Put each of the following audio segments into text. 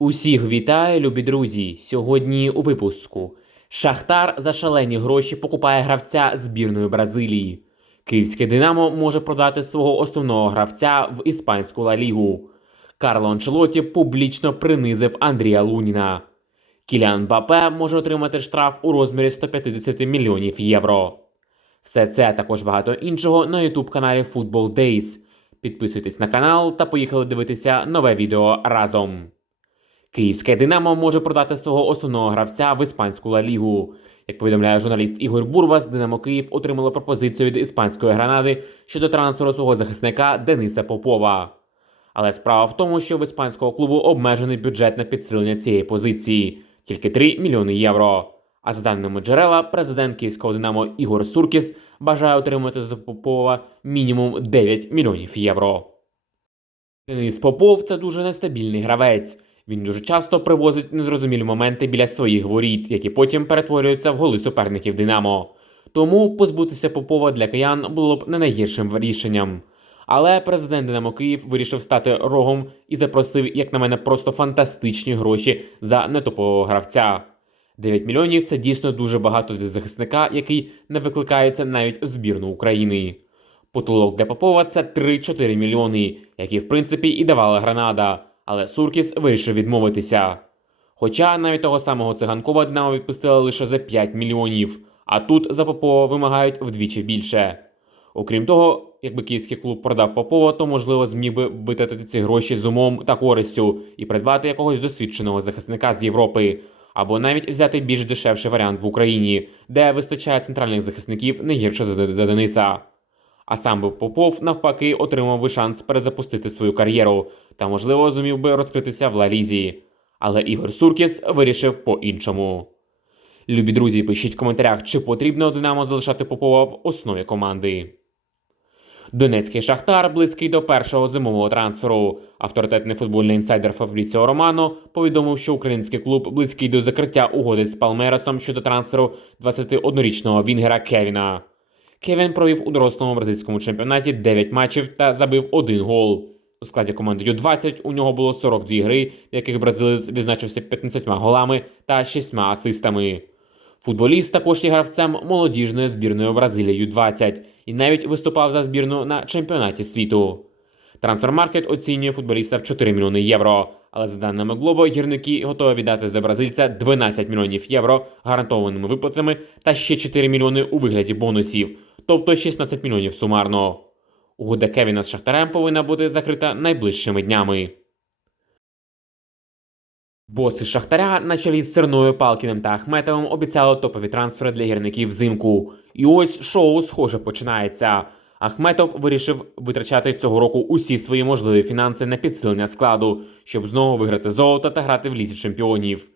Усіх вітаю, любі друзі! Сьогодні у випуску. Шахтар за шалені гроші покупає гравця збірної Бразилії. Київське Динамо може продати свого основного гравця в іспанську Ла Лігу. Карло Анчелоті публічно принизив Андрія Луніна. Кілян Бапе може отримати штраф у розмірі 150 мільйонів євро. Все це також багато іншого на youtube каналі Football Days. Підписуйтесь на канал та поїхали дивитися нове відео разом. Київське Динамо може продати свого основного гравця в іспанську Ла Лігу. Як повідомляє журналіст Ігор Бурбас, Динамо Київ отримало пропозицію від іспанської гранади щодо трансферу свого захисника Дениса Попова. Але справа в тому, що в іспанського клубу обмежений бюджет на підсилення цієї позиції тільки 3 мільйони євро. А за даними джерела, президент київського Динамо Ігор Суркіс бажає отримати за Попова мінімум 9 мільйонів євро. Денис Попов це дуже нестабільний гравець. Він дуже часто привозить незрозумілі моменти біля своїх воріт, які потім перетворюються в голи суперників Динамо. Тому позбутися Попова для киян було б не найгіршим рішенням. Але президент Динамо Київ вирішив стати рогом і запросив, як на мене, просто фантастичні гроші за нетопового гравця. 9 мільйонів це дійсно дуже багато для захисника, який не викликається навіть в збірну України. Потолок для Попова це 3-4 мільйони, які в принципі і давала Гранада, але Суркіс вирішив відмовитися. Хоча навіть того самого циганкова Динамо відпустили лише за 5 мільйонів, а тут за Попова вимагають вдвічі більше. Окрім того, якби київський клуб продав Попова, то можливо зміг би витратити ці гроші з умом та користю і придбати якогось досвідченого захисника з Європи, або навіть взяти більш дешевший варіант в Україні, де вистачає центральних захисників не гірше за Дениса. А сам би Попов навпаки отримав би шанс перезапустити свою кар'єру та, можливо, зумів би розкритися в Ла Лізі. Але Ігор Суркіс вирішив по-іншому. Любі друзі, пишіть в коментарях, чи потрібно Динамо залишати Попова в основі команди. Донецький Шахтар близький до першого зимового трансферу. Авторитетний футбольний інсайдер Фабріціо Романо повідомив, що український клуб близький до закриття угоди з Палмеросом щодо трансферу 21-річного Вінгера Кевіна. Кевін провів у дорослому бразильському чемпіонаті 9 матчів та забив один гол. У складі команди Ю-20 у нього було 42 гри, в яких бразилець відзначився 15 голами та 6 асистами. Футболіст також є гравцем молодіжної збірної Бразилії Ю-20 і навіть виступав за збірну на чемпіонаті світу. Трансфермаркет оцінює футболіста в 4 мільйони євро. Але за даними Глобо, гірники готові віддати за бразильця 12 мільйонів євро гарантованими виплатами та ще 4 мільйони у вигляді бонусів, тобто 16 мільйонів сумарно. Угода Кевіна з Шахтарем повинна бути закрита найближчими днями. Боси Шахтаря на чолі з Серною Палкіним та Ахметовим обіцяли топові трансфери для гірників взимку. І ось шоу схоже починається. Ахметов вирішив витрачати цього року усі свої можливі фінанси на підсилення складу, щоб знову виграти золото та грати в лізі чемпіонів.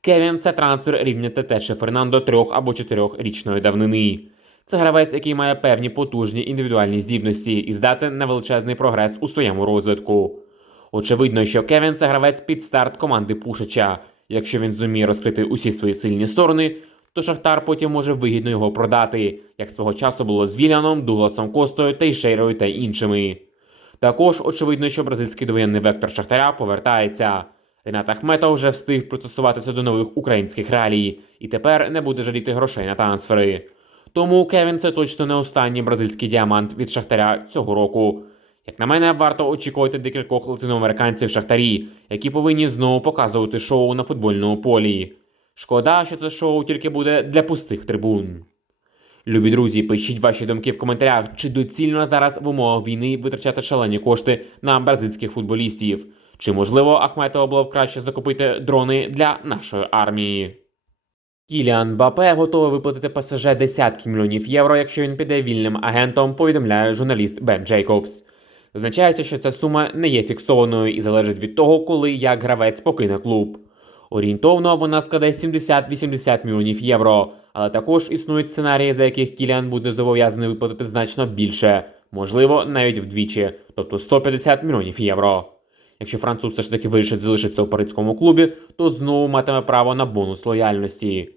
Кевін це трансфер рівня Тетеше Фернандо трьох або чотирьохрічної давнини. Це гравець, який має певні потужні індивідуальні здібності і здатен на величезний прогрес у своєму розвитку. Очевидно, що Кевін це гравець під старт команди Пушича. Якщо він зуміє розкрити усі свої сильні сторони, то Шахтар потім може вигідно його продати, як свого часу було з Віляном, Дугласом Костою, Тейшейрою та іншими. Також очевидно, що бразильський довоєнний вектор Шахтаря повертається. Ренат Ахметов вже встиг пристосуватися до нових українських реалій і тепер не буде жаліти грошей на трансфери. Тому Кевін це точно не останній бразильський діамант від Шахтаря цього року. Як на мене, варто очікувати декількох латиноамериканців Шахтарі, які повинні знову показувати шоу на футбольному полі. Шкода, що це шоу тільки буде для пустих трибун. Любі друзі, пишіть ваші думки в коментарях, чи доцільно зараз в умовах війни витрачати шалені кошти на бразильських футболістів. Чи можливо Ахметова було б краще закупити дрони для нашої армії? Кіліан Бапе готовий виплатити ПСЖ десятки мільйонів євро, якщо він піде вільним агентом, повідомляє журналіст Бен Джейкобс. Зазначається, що ця сума не є фіксованою і залежить від того, коли як гравець покине клуб. Орієнтовно вона складе 70-80 мільйонів євро, але також існують сценарії, за яких Кіліан буде зобов'язаний виплатити значно більше, можливо, навіть вдвічі, тобто 150 мільйонів євро. Якщо француз все ж таки вирішить залишитися у паризькому клубі, то знову матиме право на бонус лояльності.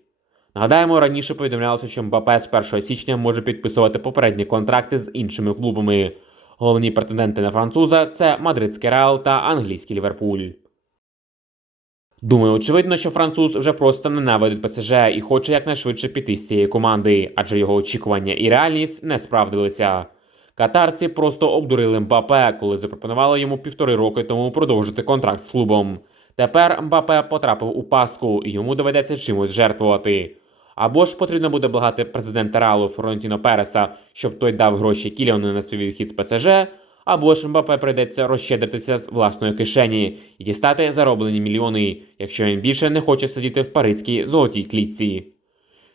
Нагадаємо, раніше повідомлялося, що Мбапе з 1 січня може підписувати попередні контракти з іншими клубами. Головні претенденти на француза це мадридський Реал та англійський Ліверпуль. Думаю, очевидно, що француз вже просто ненавидить ПСЖ і хоче якнайшвидше піти з цієї команди, адже його очікування і реальність не справдилися. Катарці просто обдурили Мбапе, коли запропонували йому півтори роки тому продовжити контракт з клубом. Тепер Мбапе потрапив у пастку, і йому доведеться чимось жертвувати. Або ж потрібно буде благати президента Реалу Фронтіно Переса, щоб той дав гроші Кіліану на свій відхід з ПСЖ, або ж Мбапе прийдеться розщедритися з власної кишені і дістати зароблені мільйони, якщо він більше не хоче сидіти в паризькій золотій клітці.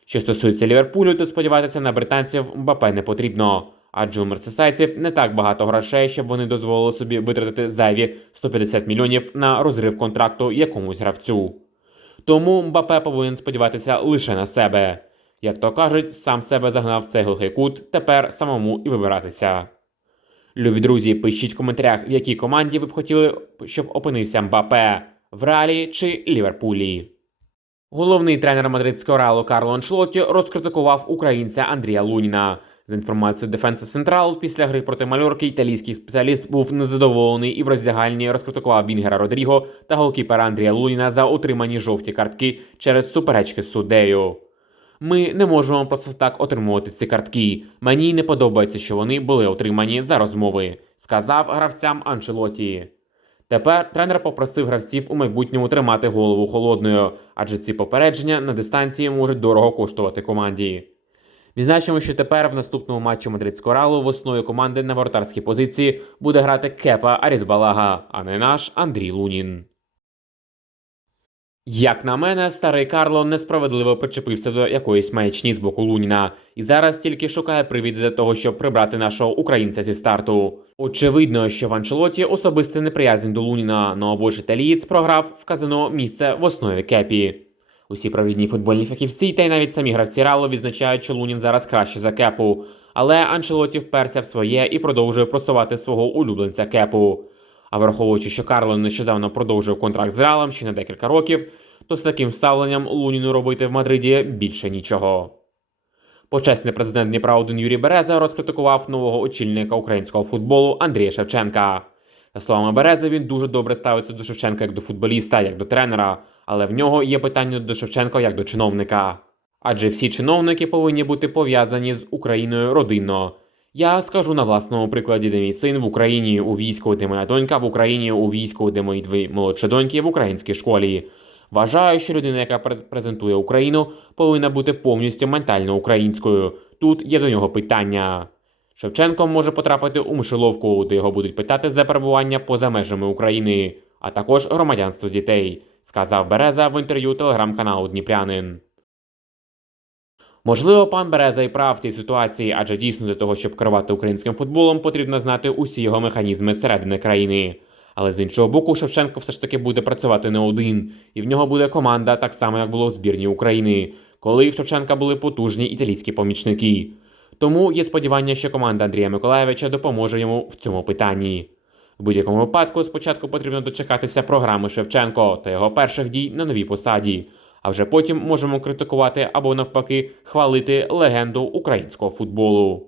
Що стосується Ліверпулю, то сподіватися на британців Мбапе не потрібно, адже у мерсесайців не так багато грошей, щоб вони дозволили собі витратити зайві 150 мільйонів на розрив контракту якомусь гравцю. Тому Мбапе повинен сподіватися лише на себе. Як то кажуть, сам себе загнав цей глухий кут, тепер самому і вибиратися. Любі друзі, пишіть в коментарях, в якій команді ви б хотіли, щоб опинився Мбапе в Реалі чи Ліверпулі. Головний тренер мадридського реалу Карло Аншлотті розкритикував українця Андрія Луніна. За інформацією Defensa Central, після гри проти Мальорки італійський спеціаліст був незадоволений і в роздягальні розкритикував Бінгера Родріго та голкіпера Андрія Луніна за отримані жовті картки через суперечки з суддею. Ми не можемо просто так отримувати ці картки. Мені не подобається, що вони були отримані за розмови, сказав гравцям Анчелоті. Тепер тренер попросив гравців у майбутньому тримати голову холодною, адже ці попередження на дистанції можуть дорого коштувати команді. Відзначимо, що тепер в наступному матчі мадридського ралу в основі команди на воротарській позиції буде грати Кепа Арізбалага, а не наш Андрій Лунін. Як на мене, старий Карло несправедливо причепився до якоїсь маячні з боку Луніна, і зараз тільки шукає привід для того, щоб прибрати нашого українця зі старту. Очевидно, що в Анчелоті особистий неприязнь до Луніна, но або ж італієць програв в казино місце в основі кепі. Усі провідні футбольні фахівці та й навіть самі гравці Рало відзначають, що Лунін зараз краще за кепу. Але Анчелоті вперся в своє і продовжує просувати свого улюбленця кепу. А враховуючи, що Карло нещодавно продовжив контракт з Реалом ще на декілька років, то з таким ставленням Луніну робити в Мадриді більше нічого. Почесний президент Дніпра 1 Юрій Береза розкритикував нового очільника українського футболу Андрія Шевченка. За словами Берези, він дуже добре ставиться до Шевченка як до футболіста, як до тренера, але в нього є питання до Шевченка як до чиновника. Адже всі чиновники повинні бути пов'язані з Україною родинно. Я скажу на власному прикладі, де мій син в Україні у війську, де моя донька в Україні у війську, де мої дві молодші доньки в українській школі. Вважаю, що людина, яка презентує Україну, повинна бути повністю ментально українською. Тут є до нього питання. Шевченко може потрапити у мишеловку, де його будуть питати за перебування поза межами України, а також громадянство дітей, сказав Береза в інтерв'ю телеграм-каналу Дніпрянин. Можливо, пан Береза і прав в цій ситуації, адже дійсно для того, щоб керувати українським футболом, потрібно знати усі його механізми зсередини країни. Але з іншого боку, Шевченко все ж таки буде працювати не один, і в нього буде команда так само, як було в збірні України, коли в Шевченка були потужні італійські помічники. Тому є сподівання, що команда Андрія Миколаєвича допоможе йому в цьому питанні. В будь-якому випадку спочатку потрібно дочекатися програми Шевченко та його перших дій на новій посаді, а вже потім можемо критикувати або навпаки хвалити легенду українського футболу.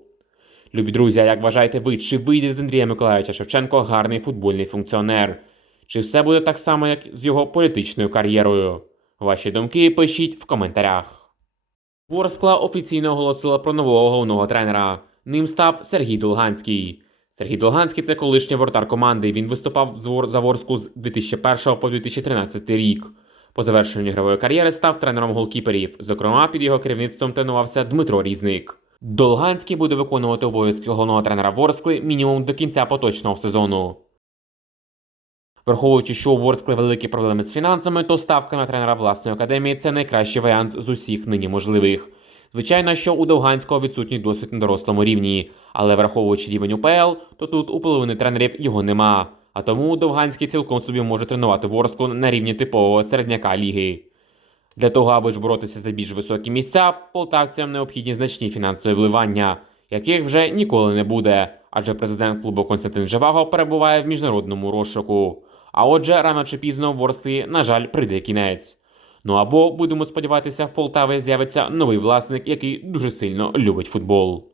Любі друзі, як вважаєте ви, чи вийде з Андрія Миколаївича Шевченко гарний футбольний функціонер? Чи все буде так само, як з його політичною кар'єрою? Ваші думки пишіть в коментарях. Ворскла офіційно оголосила про нового головного тренера. Ним став Сергій Долганський. Сергій Долганський це колишній воротар команди. Він виступав за Ворсклу з 2001 по 2013 рік. По завершенню ігрової кар'єри став тренером голкіперів. Зокрема, під його керівництвом тренувався Дмитро Різник. Долганський буде виконувати обов'язки головного тренера Ворскли мінімум до кінця поточного сезону. Враховуючи, що у Ворскли великі проблеми з фінансами, то ставка на тренера власної академії це найкращий варіант з усіх нині можливих. Звичайно, що у Довганського відсутній досвід на дорослому рівні, але враховуючи рівень УПЛ, то тут у половини тренерів його нема. А тому Довганський цілком собі може тренувати Ворсклу на рівні типового середняка ліги. Для того, аби ж боротися за більш високі місця, полтавцям необхідні значні фінансові вливання, яких вже ніколи не буде, адже президент клубу Константин Живаго перебуває в міжнародному розшуку. А отже, рано чи пізно в Ворсклі, на жаль, прийде кінець. Ну або будемо сподіватися, в Полтаві з'явиться новий власник, який дуже сильно любить футбол.